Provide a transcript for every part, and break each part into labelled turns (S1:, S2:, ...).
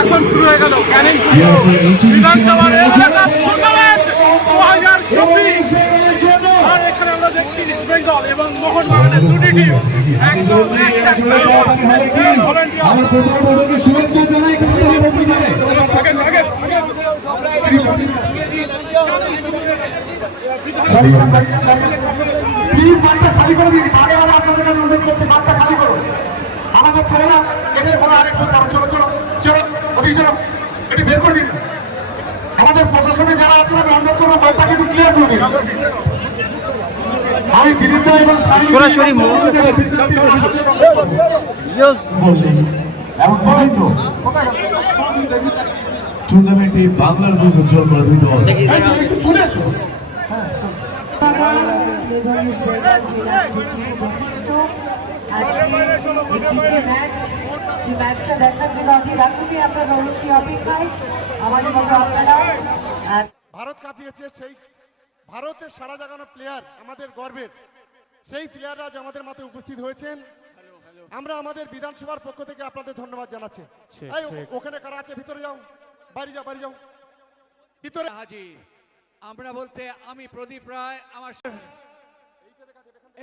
S1: এখন শুরু হয়ে গেল। ক্যানিং বিধানসভার আর এখানে আমরা দেখছি ইস্ট বেঙ্গল এবং মোহনবাগানের দুটি টিম একদম
S2: শুভেচ্ছা জানাই। প্লিজ মাঠটা খালি করে দিন। বারে বারে আপনাদের কাছে অনুরোধ করছি মাঠটা খালি করুন। আমাদের ছেলেরা এদের কোনো আরেকটু চলো চলো চলো চলো ওদিকে চলো এটি বের করে দিন। আমাদের প্রশাসনে যারা আছেন আমি অনুরোধ করব মাঠটা কিন্তু ক্লিয়ার করে দিন। আমি দিলীপ এবং সরাসরি টুর্নামেন্টে বাংলার দুই উজ্জ্বল করা দুই দল এসো।
S3: আজকে ম্যাচ। যে ম্যাচটা দেখার জন্য আমি রাখুনি আমরা রয়েছি অপেক্ষায়। আমাদের মতো আপনারা
S4: ভারত কাঁপিয়েছে সেই ভারতের সারা জাগানো প্লেয়ার আমাদের গর্বের। সেই প্লেয়াররা আজ আমাদের মাথায় উপস্থিত হয়েছেন। আমরা আমাদের বিধানসভার পক্ষ থেকে আপনাদের ধন্যবাদ জানাচ্ছি। ওখানে কারা আছে? ভিতরে যাও। বাড়ি যাও বাড়ি যাও। ভিতরে
S5: হাজির আমরা বলতে আমি প্রদীপ রায় আমার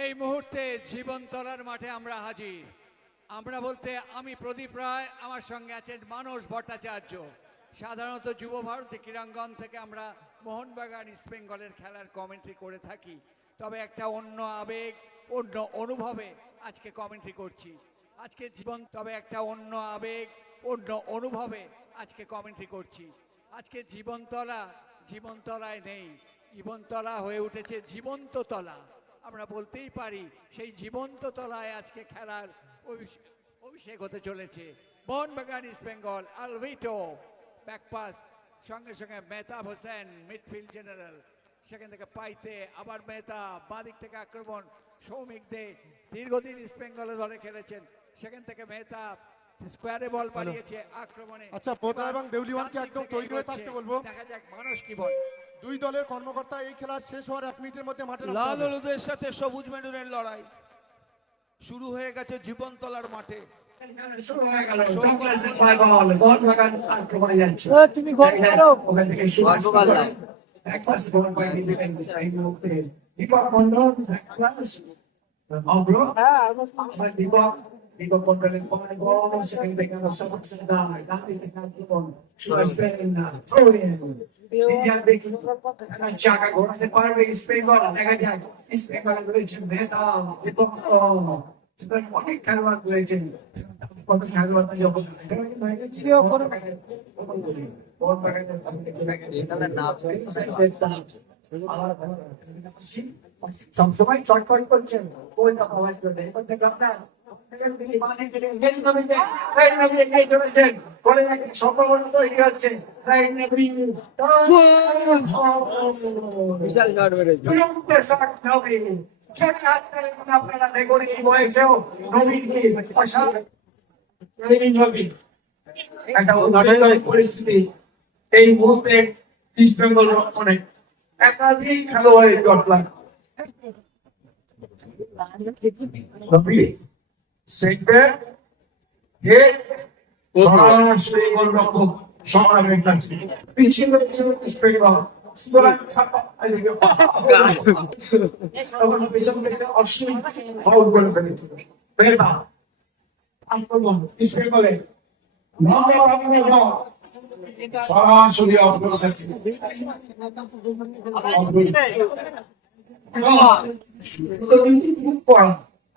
S5: এই মুহূর্তে জীবনতলার মাঠে আমরা হাজির। আমরা বলতে আমি প্রদীপ রায়, আমার সঙ্গে আছেন মানস ভট্টাচার্য। সাধারণত যুব ভারতী ক্রীড়াঙ্গন থেকে আমরা মোহনবাগান, ইস্ট বেঙ্গলের খেলার কমেন্ট্রি করে থাকি। তবে একটা অন্য আবেগ, অন্য অনুভবে আজকে কমেন্ট্রি করছি। আজকে জীবন তবে একটা অন্য আবেগ, অন্য অনুভবে আজকে কমেন্ট্রি করছি। আজকে জীবনতলা জীবনতলায় নেই। জীবনতলা হয়ে উঠেছে জীবন্ত তলা। আমরা বলতেই পারি সেই জীবন্ত তলায় আজকে খেলার অভিষেক হতে চলেছে। মোহনবাগান ইস্ট বেঙ্গল আলভিটো ব্যাকপাস সঙ্গে সঙ্গে মেহতাব হোসেন মিডফিল্ড জেনারেল। সেখান থেকে পাইতে আবার মেহতাব বাদিক থেকে আক্রমণ সৌমিক দে দীর্ঘদিন ইস্ট বেঙ্গলের দলে খেলেছেন। সেখান থেকে মেহতাব স্কোয়ারে বল বাড়িয়েছে আক্রমণে।
S4: আচ্ছা, এবং দেউলিওয়ানকে একদম তৈরি হয়ে থাকতে বলব।
S5: দেখা যাক মানুষ কি বল।
S4: দুই দলের কর্মকর্তা এই খেলার শেষ হওয়ার এক মিনিটের মধ্যে মাঠে
S6: লাল হলুদের সাথে সবুজ মেরুনের লড়াই। শুরু হয়ে গেছে জীবনতলার মাঠে।
S7: শুরু হয়ে গেল।
S3: তুমি
S7: দেখি চাকা ঘোরাতে পারবে দেখা যায় রয়েছে অনেক খেলোয়াড় রয়েছেন কত খেলোয়াড় যখন সবসময় চটপট করছেন ওই না বিশাল দেখুন এই পরিস্থিতি এই মুহূর্তে ইস্ট বেঙ্গল রক্ষণে একাধিক খেলোয়াড়ের সেক্টর যে সরাসরি গোলরক্ষক সংগ্রামের কাছে পিছিয়ে সরাসরি অগ্রগতি কড়া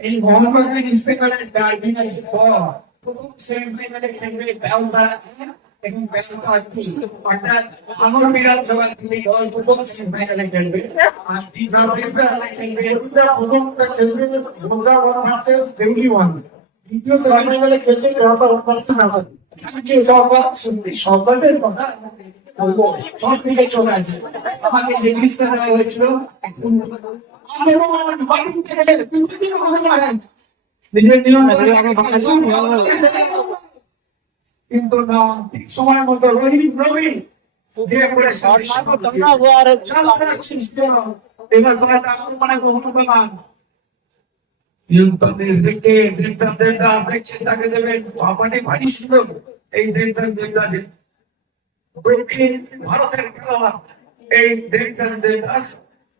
S7: এই মোহাম্মদের ইন্সপেক্টরের ডার্বি ম্যাচের পর প্রথম সেমিফাইনালে খেলবে বেলদা এবং বেলদা অর্থাৎ আমার বিধানসভা থেকে দল প্রথম সেমিফাইনালে খেলবে আর দ্বিতীয় সেমিফাইনালে খেলবে
S2: প্রথমটা খেলবে Gobra one versus Deuli one. দ্বিতীয় সেমিফাইনালে খেলবে দেওয়াটা ওয়ান ভার্সেস আবাদি
S7: আজকে সরকার সত্যি সরকারের কথা বলব। সব দিকে চলে আছে আমাকে যে লিস্টটা দেওয়া হয়েছিল কিন্তু? নিজের নিয়ম করে কিন্তু না ঠিক সময় মতো রহিম মানে সুন্দর এই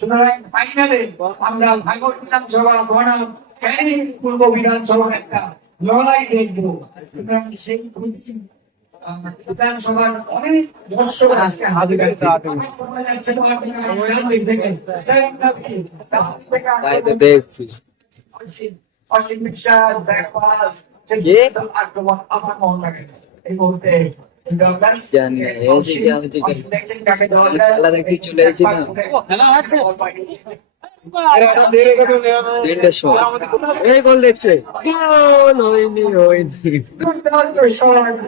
S7: সুতরাং ফাইনালে আমরা ভাগবত বিধানসভা বনাম ক্যানিং পূর্ব বিধানসভার একটা লড়াই দেখব সুতরাং সেই বিধানসভার অনেক দর্শক আজকে হাতে গেছে
S8: দেখছি
S7: অসীম বিশ্বাস ব্যাকপাস আক্রমণ আমার মন লাগে এই মুহূর্তে
S8: চলে এই গোল গোল হয়নি হয়নি।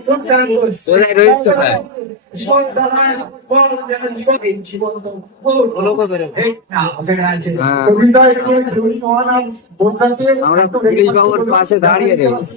S8: কোথায়? রয়েছ কোথায় আমরা পুলিশ বাবুর পাশে দাঁড়িয়ে রয়েছি।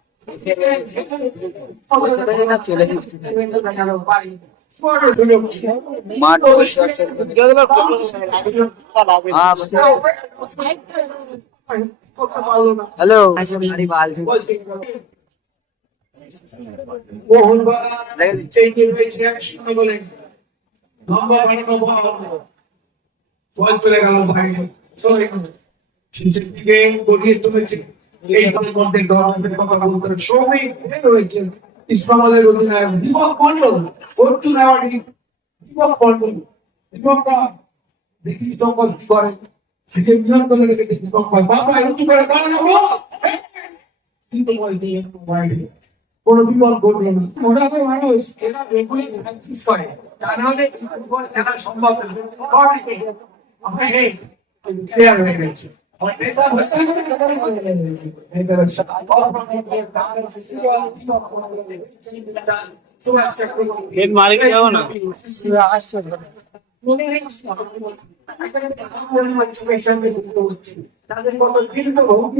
S8: গেছে
S7: মাঠ
S8: মাঠ হ্যালো আরে বালছি
S7: মোহন বাগান সেই রয়েছে এক শূন্য বলে লম্বা বাড়ানো বল বল চলে গেল বাইরে সরি শেষের দিকে গড়িয়ে চলেছে এই দলের মধ্যে গভর্নমেন্টের কথা বলতে সৌমিক দে রয়েছে ইসলামালের অধিনায়ক দীপক মন্ডল অর্জুন অ্যাওয়ার্ডি দীপক কোনো বিপদ ঘটবে না। মোটামুটি মানুষ এরা রেগুলার করে। তা ফুটবল খেলা সম্ভব না। গেছে।
S8: মালিক যাব না
S7: তাদের কত বিভিন্ন ভৌতি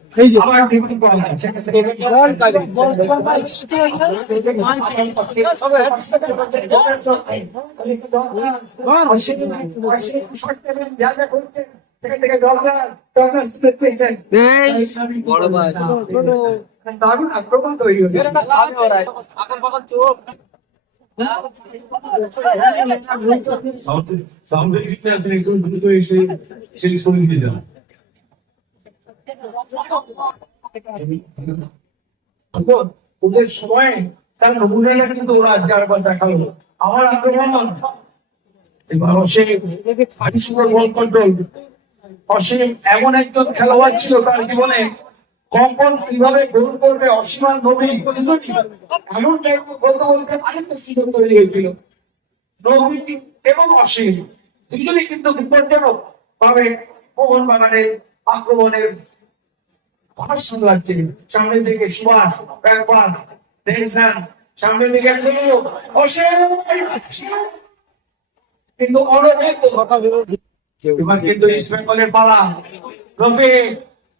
S7: দারুণ আক্রমণ তৈরি হয়েছে।
S9: সাউন্ড এসে সেই সরিয়ে দিয়ে যান।
S7: ওদের তার কিন্তু ওরা আরেকবার দেখাল আমার আক্রমণ এমন একজন খেলোয়াড় ছিল তার জীবনে কখন কীভাবে গোল করবে অসীম আর নবী এমন বলতে বলতে আরেকটা সুযোগ তৈরি হয়েছিল নবী এবং অসীম, দুজনেই কিন্তু বিপজ্জনক। ভাবে মোহন বাগানের আক্রমণের ভার্সন লাগছে। সামনের দিকে সুভাষ ব্যাক পাস টেনশন সামনের দিকে চলো কিন্তু অনেক এবার কিন্তু ইস্ট বেঙ্গলের পালা। রবি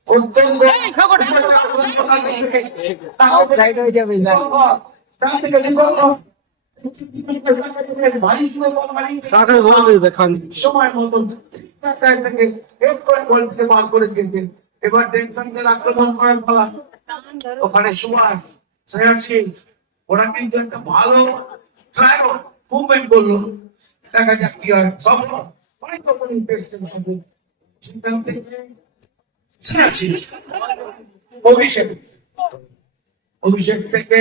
S7: অত্যন্ত
S6: সাইড হয়ে যাবে
S7: সময় মতন করে গোল থেকে বার করে দিয়েছেন এবার টেনশন দিয়ে আক্রমণ করার পালা। ওখানে সুভাষ শ্রেয়াসী ওরা কিন্তু একটা ভালো ট্রাই মুভমেন্ট করল। দেখা যাক কি হয়। সফল অনেক রকম ইন্টারেস্টিং হবে। থেকে শ্রেয়াসী অভিষেক। অভিষেক থেকে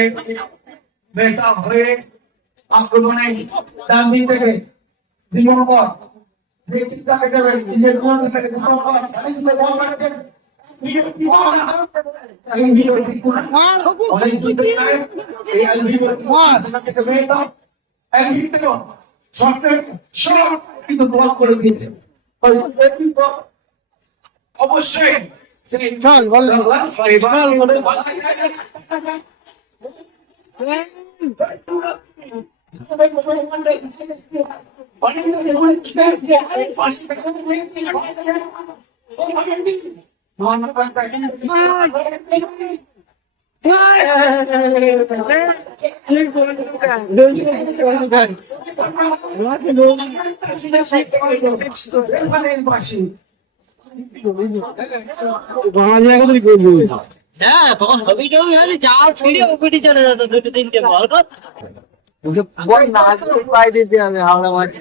S7: মেহতা হয়ে আক্রমণে ডান দিক থেকে দুই দেখছি কাকে যাবে নিজের দুই শর্টের শর্ট কিন্তু ব্লক করে দিয়েছে অবশ্যই চল বল চল বলে
S6: হ্যাঁ তখন সবই কেউ জানি জাল ছিঁড়ে ওপিটি চলে যেত দুটো তিনটে বল বল না পাই দিতে হবে হাওড়া মাছ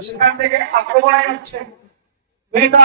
S7: সেখান থেকে আক্রমণে যাচ্ছে মেয়েটা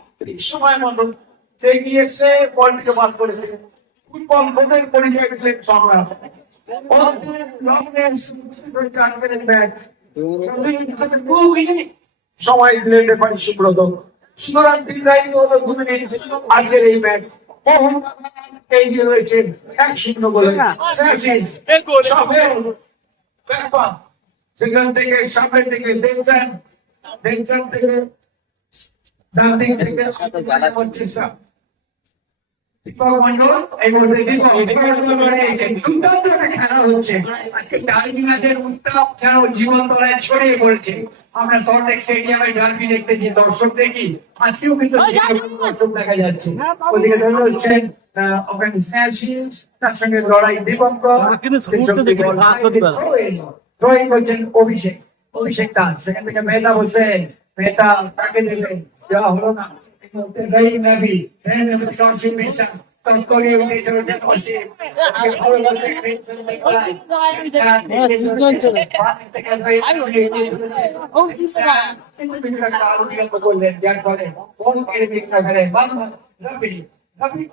S7: সময় মতো এগিয়ে এসে বলটিকে বার করেছে। ফুটবল বোর্ডের পরিচয় দিলেন সংগ্রাম সময় দিলেন রেফারি সুব্রত। সুতরাং দীর্ঘায়ী হলো দু মিনিট আজকের এই ম্যাচ। মোহন এই রয়েছে এক শূন্য গোলে। সেখান থেকে সামনে থেকে ডেনশন ডেনশন থেকে ডান দিক থেকে দীপক মন্ডল এই মুহূর্তে দীপক দীপক মন্ডল বানিয়েছেন দুর্দান্ত একটা খেলা হচ্ছে আজকে ডালমি ম্যাচের উত্তাপ যেন জীবন তলায় ছড়িয়ে পড়েছে আমরা সল্টলেক স্টেডিয়ামে ডালমি দেখতে যে দর্শক দেখি আজকেও কিন্তু দর্শক দেখা যাচ্ছে ওদিকে ধরে হচ্ছেন ওখানে স্ন্যাচিস তার সঙ্গে লড়াই দীপঙ্কর থ্রোয়িং করছেন অভিষেক অভিষেক দাস। সেখান থেকে মেহতা বসে মেহতা তাকে দেবে দেওয়া হলো না। নবী হ্যাঁ নবী শর্ট মিশন তস্করি উঠে চলেছে বসে। ভালো বলতে টেনশন করলেন। যার ফলে কোন কেড়ে বিক্রা করে রবি রবি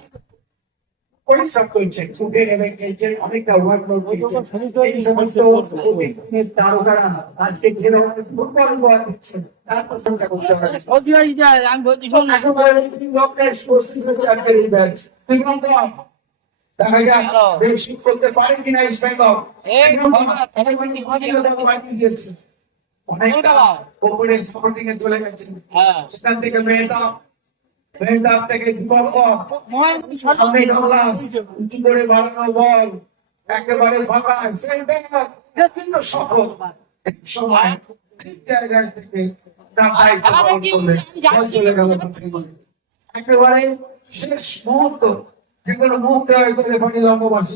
S7: পরিশ্রম করছে। উঠে নেমে খেলছেন অনেকটা ওয়ার্কলোড এই সমস্ত তারকারা আজকে যে ফুটবল বল দিচ্ছেন তার প্রশংসা করতে হবে। একেবারে তিন রকমের প্রস্তুত হচ্ছে আজকের এই ম্যাচ তিন নম্বর দেখা যাক বেশি করতে পারে কিনা ইস্ট বেঙ্গল অনেকটা ওপরে স্পোর্টিং এ চলে গেছে। সেখান থেকে মেয়েটা
S10: মেহতাব থেকে সামনে ঢোকলাম উঁচু করে বাড়ানো বল একেবারে ফাঁকা সেটা কিন্তু সফল সময় ঠিক জায়গায় থেকে একেবারে শেষ মুহূর্ত যে কোনো মুহূর্তে হয়তো রেফারি লম্বা বাসি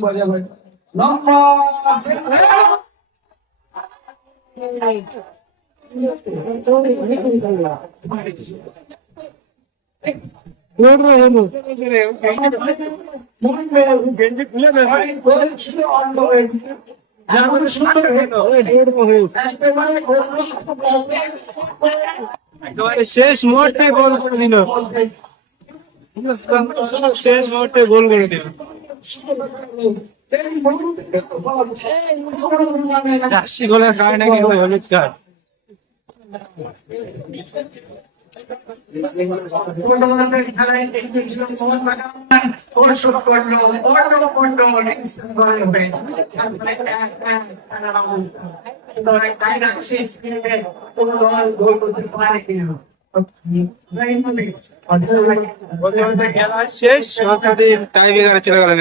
S7: শেষ মুহূর্তে গোল করে দিল শেষ মুহূর্তে গোল করে দিল চারশি গোলের কারণে কিন্তু হলুদ কার্ড শেষ টাই ব্রেকারে চলে গেলেন